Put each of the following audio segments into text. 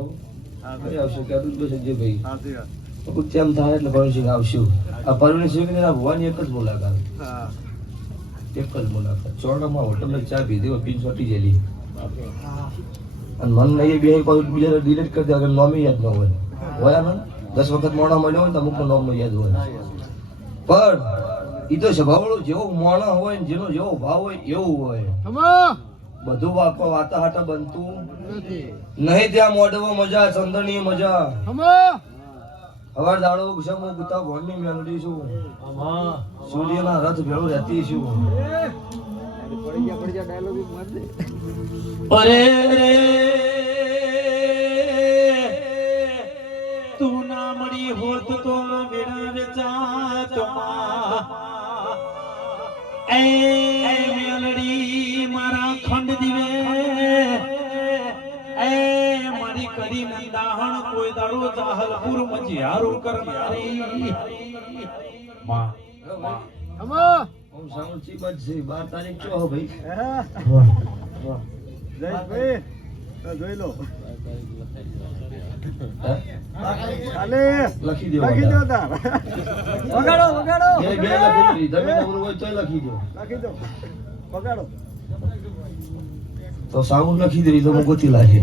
આવશે કે આટલું બસ જે ભાઈ કોઈ તેમ થાય એટલે પરણસિંહ આવશું. આ પરણસિંહ ને ભવાની એક જ મુલાકાત, એક જ મુલાકાત. ચોરડામાં હોટલમાં ચા પીધી, પીન ચોટી જેલી અને મન નહીં બે બીજા ડિલીટ કરી દે. અગર નોમી યાદ ન હોય ને 10 વખત મોણા મળ્યો હોય તો અમુક નોમ યાદ હોય, પણ એ તો સ્વભાવડો જેવો મોણા હોય ને જેનો જેવો ભાવ હોય એવું હોય. બધું વાતા હાટા બનતું નહીં. ત્યાં મોઢવો મજા, ચંદની મજા. હવાર દાડો ગુસ્સામાં ગુતા ભણની મેલડી છું, સૂર્યના રથ ભેળું રહેતી છું. અરે રે તું ના મળી હોત તો મેરા વેચાત એ મેલડી મારા ખંડ દિવે એ મારી કરી નંદાહણ કોઈ દાડો ચાહલપુર મજિયારું કરનારી માં ઓમ સામુચી બજ છે 12 તારીખ ચો હો ભાઈ. વાહ જયેશભાઈ તો જોઈ લો. લખી દો તાર વગાડો વગાડો બે લખી દો. તમે નવરું હોય તો લખી દો. લખી દો વગાડો તો સાઉન્ડ લખી દે તો ગોતી લાગે.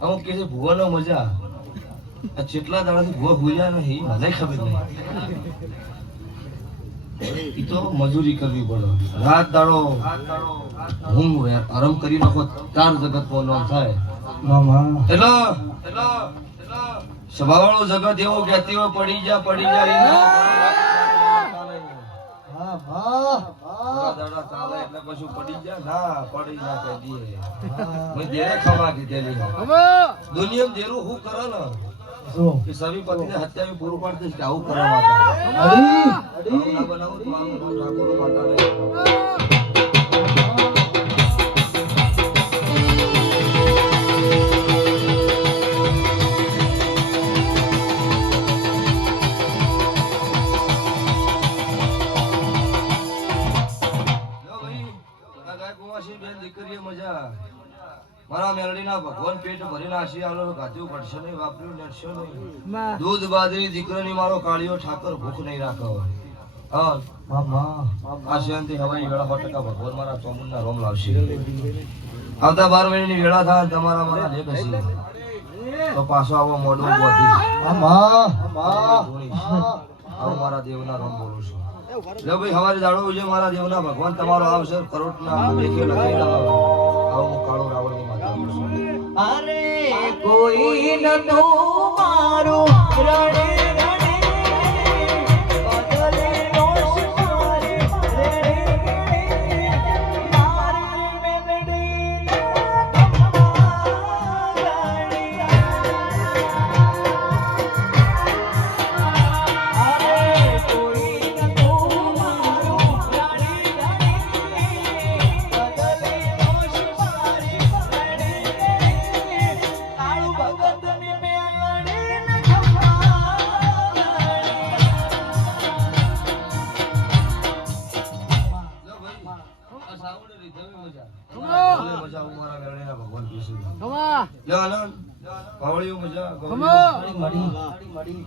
અમુક કે છે ભુવાનો મજા, જેટલા દાડાથી ભુવા ભૂલ્યા નહીં મને ખબર નહીં. એ તો મજૂરી કરવી પડે, રાત દાડો હું આરામ કરી નાખો તાર જગત નો થાય. એટલે સ્વભાવવાળો જગત એવો કહેતી હોય પડી જા પડી જાય. દાડા ચાલે એટલે પછી પડી જા ના પડી ના કહી દઈએ. મેં દેરે ખવા કીધેલી દુનિયા દેરું હું કરે ને કે સવી પતિને હત્યા પૂરું પાડતી કે આવું કરવા માટે ના બનાવું તો આવું ઠાકોર માતા મારા મેલડીના ભગવાન પેટ ભરીને આશી આલો ગાધ્યું પડશે નહીં, વાપર્યું નેટશો નહીં. દૂધ બાદરી દીકરાની મારો કાળિયો ઠાકર ભૂખ નહીં રાખો. હા આ શાંતિ હવાની વેળા 100% ભગવાન મારા ચોમુંડના રોમ લાવશે. આવતા 12 મહિનાની વેળા થાય તમારા મારા લે બેસી તો પાછો આવો મોઢું બોધી આવો મારા દેવના રોમ બોલું છું. લે ભાઈ હવારે દાડો ઉજે મારા દેવના ભગવાન તમારો આવશે કરોડના લેખે લખી લાવો. આવો કાળો રાવણની માતા બોલું છું. અરે કોઈ ન તો મારું રડે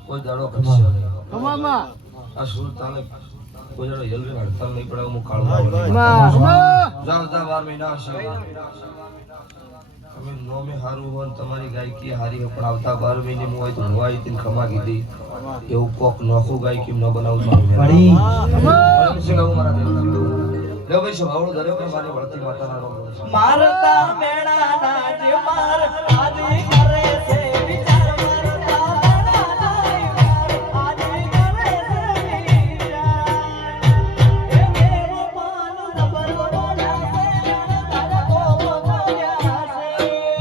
કોઈ દાડો કરશે નહીં. આ સુલતાને કોઈ દાડો યલવે હડતાલ નહીં પડે. હું કાળો જાવતા 12 મહિના હશે. અમે નોમે હારું હોય તમારી ગાયકી હારી હોય પણ આવતા 12 મહિને હું હોય તો હવાઈ તીન ખમા કીધી એવું કોક નોખું ગાયકી ન બનાવું મારા દેવના ભાઈ સ્વભાવડો દરેક મારી વળતી માતાના રોમ મારતા મેળા ના જે માર